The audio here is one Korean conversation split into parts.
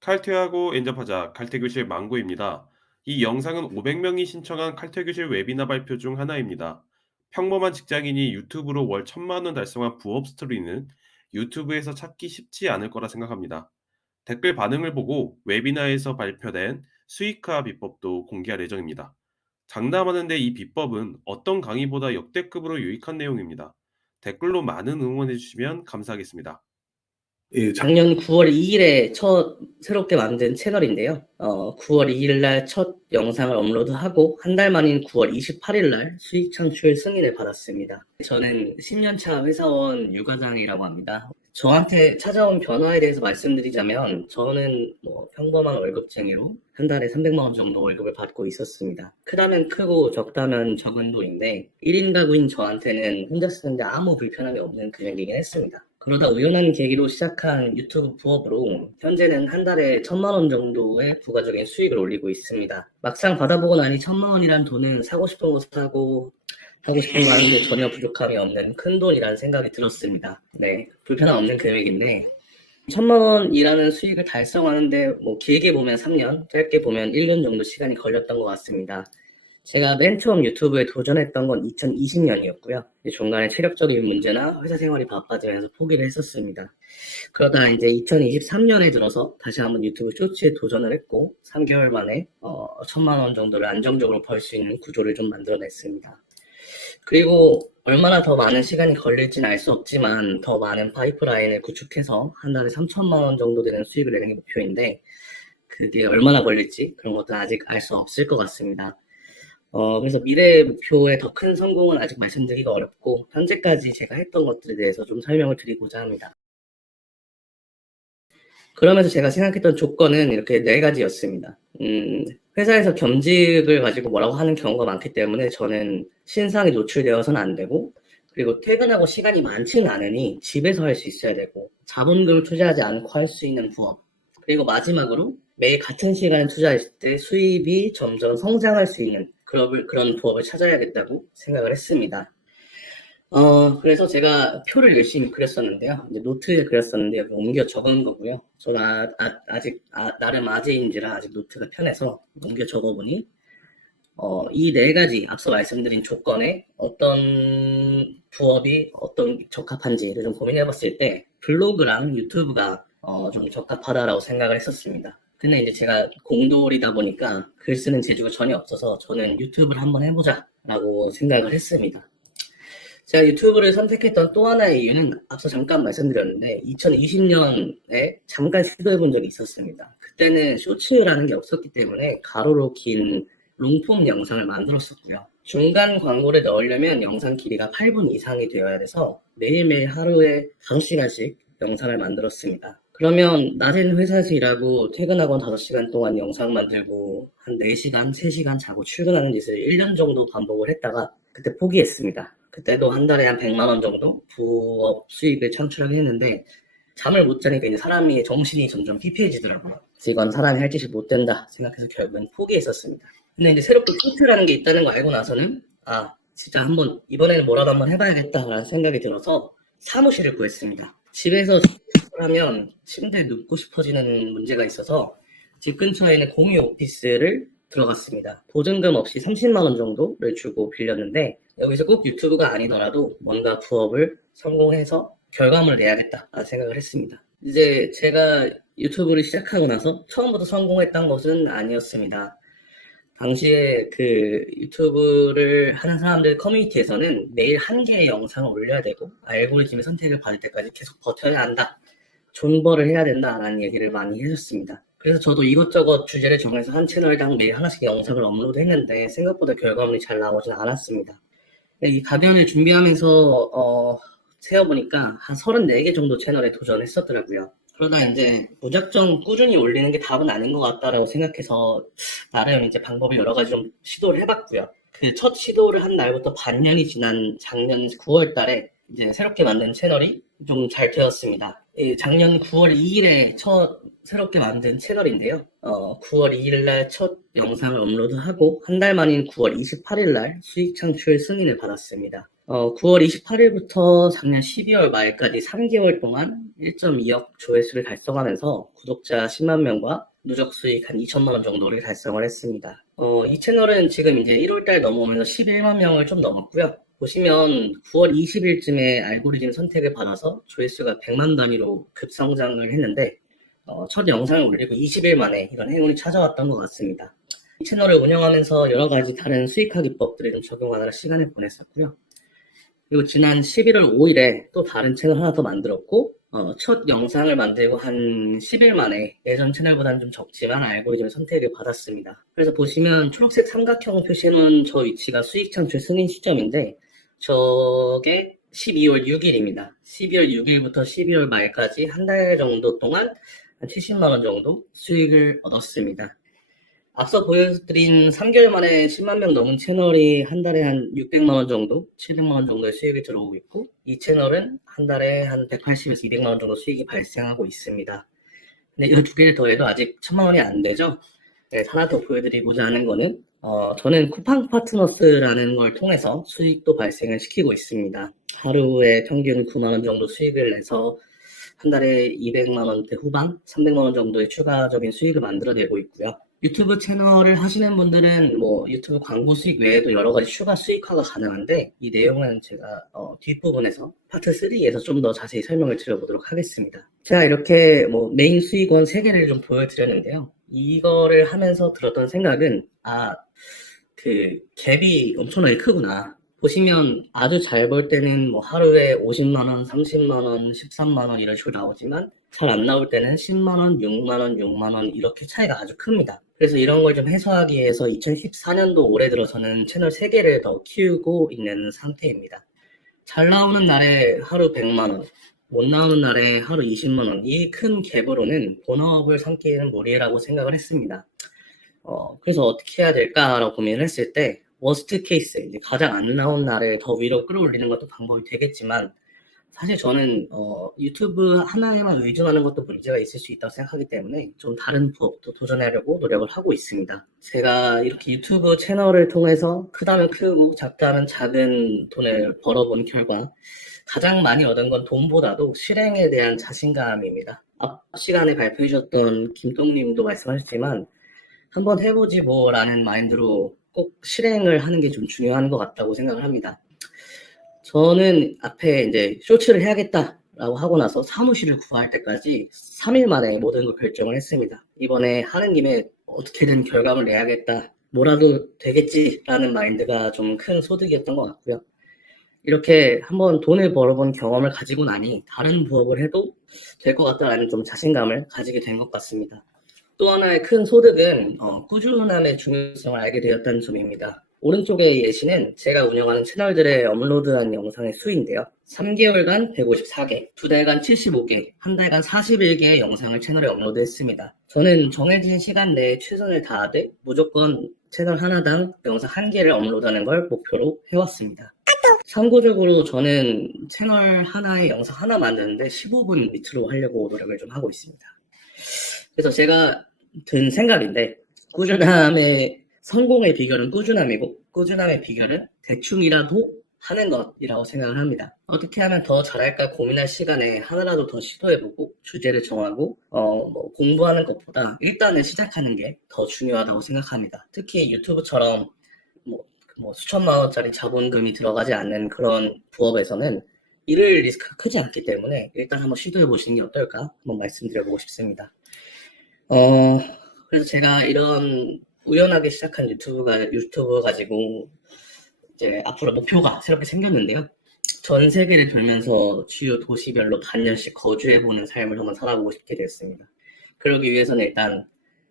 칼퇴하고 엔접하자 칼퇴교실 망고입니다. 이 영상은 500명이 신청한 칼퇴교실 웨비나 발표 중 하나입니다. 평범한 직장인이 유튜브로 월 1,000만 원 달성한 부업 스토리는 유튜브에서 찾기 쉽지 않을 거라 생각합니다. 댓글 반응을 보고 웨비나에서 발표된 수익화 비법도 공개할 예정입니다. 장담하는데 이 비법은 어떤 강의보다 역대급으로 유익한 내용입니다. 댓글로 많은 응원해 주시면 감사하겠습니다. 예, 작년 9월 2일에 첫 새롭게 만든 채널인데요. 9월 2일 날 첫 영상을 업로드하고 한 달 만인 9월 28일 날 수익 창출 승인을 받았습니다. 저는 10년차 회사원 유과장이라고 합니다. 저한테 찾아온 변화에 대해서 말씀드리자면 저는 평범한 월급쟁이로 한 달에 300만 원 정도 월급을 받고 있었습니다. 크다면 크고 적다면 적은 돈인데 1인 가구인 저한테는 혼자 쓰는데 아무 불편함이 없는 금액이긴 했습니다. 그러다 우연한 계기로 시작한 유튜브 부업으로 현재는 한 달에 1,000만 원 정도의 부가적인 수익을 올리고 있습니다. 막상 받아보고 나니 1,000만 원이란 돈은 사고 싶은 거 사고 하고 싶은 거 하는데 전혀 부족함이 없는 큰 돈이라는 생각이 들었습니다. 네, 불편함 없는 금액인데 1,000만 원이라는 수익을 달성하는데 길게 보면 3년, 짧게 보면 1년 정도 시간이 걸렸던 것 같습니다. 제가 맨 처음 유튜브에 도전했던 건 2020년이었고요. 중간에 체력적인 문제나 회사 생활이 바빠지면서 포기를 했었습니다. 그러다 이제 2023년에 들어서 다시 한번 유튜브 쇼츠에 도전을 했고 3개월 만에 1,000만 원 정도를 안정적으로 벌 수 있는 구조를 좀 만들어냈습니다. 그리고 얼마나 더 많은 시간이 걸릴지는 알 수 없지만 더 많은 파이프라인을 구축해서 한 달에 3,000만 원 정도 되는 수익을 내는 게 목표인데 그게 얼마나 걸릴지 그런 것도 아직 알 수 없을 것 같습니다. 그래서 미래의 목표의 더 큰 성공은 아직 말씀드리기가 어렵고 현재까지 제가 했던 것들에 대해서 좀 설명을 드리고자 합니다. 그러면서 제가 생각했던 조건은 이렇게 4가지였습니다. 회사에서 겸직을 가지고 뭐라고 하는 경우가 많기 때문에 저는 신상이 노출되어서는 안 되고 그리고 퇴근하고 시간이 많지는 않으니 집에서 할 수 있어야 되고 자본금을 투자하지 않고 할 수 있는 부업 그리고 마지막으로 매일 같은 시간을 투자했을 때 수입이 점점 성장할 수 있는 그런 부업을 찾아야겠다고 생각을 했습니다. 그래서 제가 표를 열심히 그렸었는데요. 이제 노트에 그렸었는데 여기 옮겨 적은 거고요. 저는 아직 나름 아재인지라 아직 노트가 편해서 옮겨 적어보니 이 4가지 앞서 말씀드린 조건에 어떤 부업이 어떤 적합한지를 좀 고민해봤을 때 블로그랑 유튜브가 좀 적합하다라고 생각을 했었습니다. 근데 이제 제가 공돌이다 보니까 글 쓰는 재주가 전혀 없어서 저는 유튜브를 한번 해보자라고 생각을 했습니다. 제가 유튜브를 선택했던 또 하나의 이유는 앞서 잠깐 말씀드렸는데 2020년에 잠깐 시도해본 적이 있었습니다. 그때는 쇼츠라는 게 없었기 때문에 가로로 긴 롱폼 영상을 만들었었고요. 중간 광고를 넣으려면 영상 길이가 8분 이상이 되어야 돼서 매일매일 하루에 5시간씩 영상을 만들었습니다. 그러면 낮에는 회사에서 일하고 퇴근하고 5시간 동안 영상 만들고 한 4시간, 3시간 자고 출근하는 짓을 1년 정도 반복을 했다가 그때 포기했습니다. 그때도 한 달에 한 100만 원 정도 부업 수익을 창출하게 했는데 잠을 못 자니까 이제 사람이 정신이 점점 피폐해지더라고요. 그래서 이건 사람이 할 짓이 못 된다 생각해서 결국은 포기했었습니다. 근데 이제 새롭게 콘트라는 게 있다는 거 알고 나서는 진짜 한번 이번에는 뭐라도 한번 해봐야겠다라는 생각이 들어서 사무실을 구했습니다. 집에서 하면 침대에 눕고 싶어지는 문제가 있어서 집 근처에 있는 공유 오피스를 들어갔습니다. 보증금 없이 30만 원 정도를 주고 빌렸는데 여기서 꼭 유튜브가 아니더라도 뭔가 부업을 성공해서 결과물을 내야겠다 생각을 했습니다. 이제 제가 유튜브를 시작하고 나서 처음부터 성공했던 것은 아니었습니다. 당시에 그 유튜브를 하는 사람들 커뮤니티에서는 매일 1개의 영상을 올려야 되고 알고리즘의 선택을 받을 때까지 계속 버텨야 한다. 존버를 해야 된다라는 얘기를 많이 해줬습니다. 그래서 저도 이것저것 주제를 정해서 한 채널당 매일 하나씩 영상을 업로드했는데 생각보다 결과물이 잘 나오진 않았습니다. 이 가변을 준비하면서 세어보니까 한 34개 정도 채널에 도전했었더라고요. 그러다 이제 무작정 꾸준히 올리는 게 답은 아닌 것 같다라고 생각해서 나름 이제 방법을 여러 가지 좀 시도를 해봤고요. 그 첫 시도를 한 날부터 반년이 지난 작년 9월 달에 이제 새롭게 만든 채널이 좀 잘 되었습니다. 작년 9월 2일에 첫 새롭게 만든 채널인데요. 9월 2일 날 첫 영상을 업로드하고 한 달 만인 9월 28일 날 수익 창출 승인을 받았습니다. 9월 28일부터 작년 12월 말까지 3개월 동안 1.2억 조회수를 달성하면서 구독자 10만 명과 누적 수익 한 2천만 원 정도를 달성을 했습니다. 이 채널은 지금 이제 1월달 넘어오면서 11만 명을 좀 넘었고요. 보시면 9월 20일쯤에 알고리즘 선택을 받아서 조회수가 100만 단위로 급성장을 했는데 첫 영상을 올리고 20일 만에 이런 행운이 찾아왔던 것 같습니다. 이 채널을 운영하면서 여러 가지 다른 수익화 기법들을 좀 적용하느라 시간을 보냈었고요. 그리고 지난 11월 5일에 또 다른 채널 하나 더 만들었고 첫 영상을 만들고 한 10일 만에 예전 채널보다는 좀 적지만 알고리즘 선택을 받았습니다. 그래서 보시면 초록색 삼각형 표시해놓은 저 위치가 수익 창출 승인 시점인데 저게 12월 6일입니다. 12월 6일부터 12월 말까지 한 달 정도 동안 한 70만 원 정도 수익을 얻었습니다. 앞서 보여드린 3개월 만에 10만 명 넘은 채널이 한 달에 한 600만 원 정도, 700만 원 정도의 수익이 들어오고 있고 이 채널은 한 달에 한 180에서 200만 원 정도 수익이 발생하고 있습니다. 근데 이 두 개를 더해도 아직 1000만 원이 안 되죠? 네, 하나 더 보여드리고자 하는 거는 저는 쿠팡 파트너스라는 걸 통해서 수익도 발생을 시키고 있습니다. 하루에 평균 9만 원 정도 수익을 내서 한 달에 200만 원대 후반, 300만 원 정도의 추가적인 수익을 만들어내고 있고요. 유튜브 채널을 하시는 분들은 뭐 유튜브 광고 수익 외에도 여러 가지 추가 수익화가 가능한데 이 내용은 제가 뒷부분에서 파트 3에서 좀 더 자세히 설명을 드려보도록 하겠습니다. 제가 이렇게 뭐 메인 수익원 3개를 좀 보여드렸는데요. 이거를 하면서 들었던 생각은 그 갭이 엄청나게 크구나. 보시면 아주 잘 벌 때는 뭐 하루에 50만원, 30만원, 13만원 이런 식으로 나오지만 잘 안 나올 때는 10만원, 6만원, 6만원 이렇게 차이가 아주 큽니다. 그래서 이런 걸 좀 해소하기 위해서 2014년도 올해 들어서는 채널 3개를 더 키우고 있는 상태입니다. 잘 나오는 날에 하루 100만원, 못 나오는 날에 하루 20만원 이 큰 갭으로는 본업을 삼기에는 무리라고 생각을 했습니다. 그래서 어떻게 해야 될까라고 고민을 했을 때 워스트 케이스, 이제 가장 안 나온 날에 더 위로 끌어올리는 것도 방법이 되겠지만 사실 저는 유튜브 하나에만 의존하는 것도 문제가 있을 수 있다고 생각하기 때문에 좀 다른 부업도 도전하려고 노력을 하고 있습니다. 제가 이렇게 유튜브 채널을 통해서 크다면 크고 작다면 작은 돈을 벌어본 결과 가장 많이 얻은 건 돈보다도 실행에 대한 자신감입니다. 앞 시간에 발표해 주셨던 김동님도 말씀하셨지만 한번 해보지 뭐라는 마인드로 꼭 실행을 하는 게 좀 중요한 것 같다고 생각을 합니다. 저는 앞에 이제 쇼츠를 해야겠다라고 하고 나서 사무실을 구할 때까지 3일 만에 모든 걸 결정을 했습니다. 이번에 하는 김에 어떻게든 결과물 내야겠다, 뭐라도 되겠지라는 마인드가 좀 큰 소득이었던 것 같고요. 이렇게 한번 돈을 벌어본 경험을 가지고 나니 다른 부업을 해도 될 것 같다라는 좀 자신감을 가지게 된 것 같습니다. 또 하나의 큰 소득은 꾸준함의 중요성을 알게 되었다는 점입니다. 오른쪽의 예시는 제가 운영하는 채널들의 업로드한 영상의 수인데요. 3개월간 154개, 2달간 75개, 한 달간 41개의 영상을 채널에 업로드했습니다. 저는 정해진 시간 내에 최선을 다하되 무조건 채널 하나당 영상 1개를 업로드하는 걸 목표로 해왔습니다. 참고적으로 저는 채널 하나에 영상 하나 만드는데 15분 밑으로 하려고 노력을 좀 하고 있습니다. 그래서 제가 든 생각인데 꾸준함의 성공의 비결은 꾸준함이고 꾸준함의 비결은 대충이라도 하는 것이라고 생각을 합니다. 어떻게 하면 더 잘할까 고민할 시간에 하나라도 더 시도해보고 주제를 정하고 공부하는 것보다 일단은 시작하는 게 더 중요하다고 생각합니다. 특히 유튜브처럼 수천만 원짜리 자본금이 들어가지 않는 그런 부업에서는 이를 리스크가 크지 않기 때문에 일단 한번 시도해 보시는 게 어떨까 한번 말씀드려보고 싶습니다. 그래서 제가 이런 우연하게 시작한 유튜브 가지고 이제 앞으로 목표가 새롭게 생겼는데요. 전 세계를 돌면서 주요 도시별로 반년씩 거주해보는 삶을 한번 살아보고 싶게 되었습니다. 그러기 위해서는 일단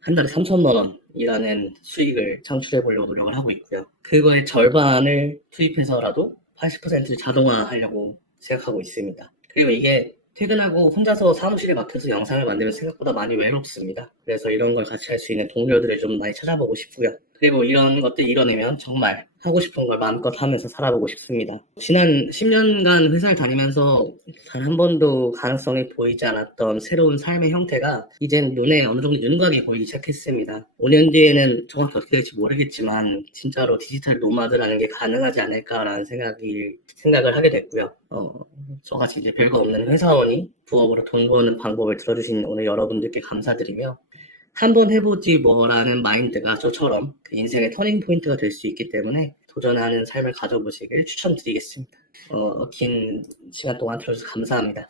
한 달에 3천만 원이라는 수익을 창출해보려고 노력을 하고 있고요. 그거의 절반을 투입해서라도 80%를 자동화하려고 생각하고 있습니다. 그리고 이게 퇴근하고 혼자서 사무실에 막혀서 영상을 만들면 생각보다 많이 외롭습니다. 그래서 이런 걸 같이 할 수 있는 동료들을 좀 많이 찾아보고 싶고요. 그리고 이런 것들 이뤄내면 정말 하고 싶은 걸 마음껏 하면서 살아보고 싶습니다. 지난 10년간 회사를 다니면서 단 한 번도 가능성이 보이지 않았던 새로운 삶의 형태가 이젠 눈에 어느 정도 윤곽이 보이기 시작했습니다. 5년 뒤에는 정확히 어떻게 될지 모르겠지만 진짜로 디지털 노마드라는 게 가능하지 않을까라는 생각을 하게 됐고요. 저같이 이제 별거 없는 회사원이 부업으로 돈 버는 방법을 들어주신 오늘 여러분들께 감사드리며, 한번 해보지 뭐라는 마인드가 저처럼 그 인생의 터닝 포인트가 될 수 있기 때문에 도전하는 삶을 가져보시길 추천드리겠습니다. 긴 시간 동안 들어주셔서 감사합니다.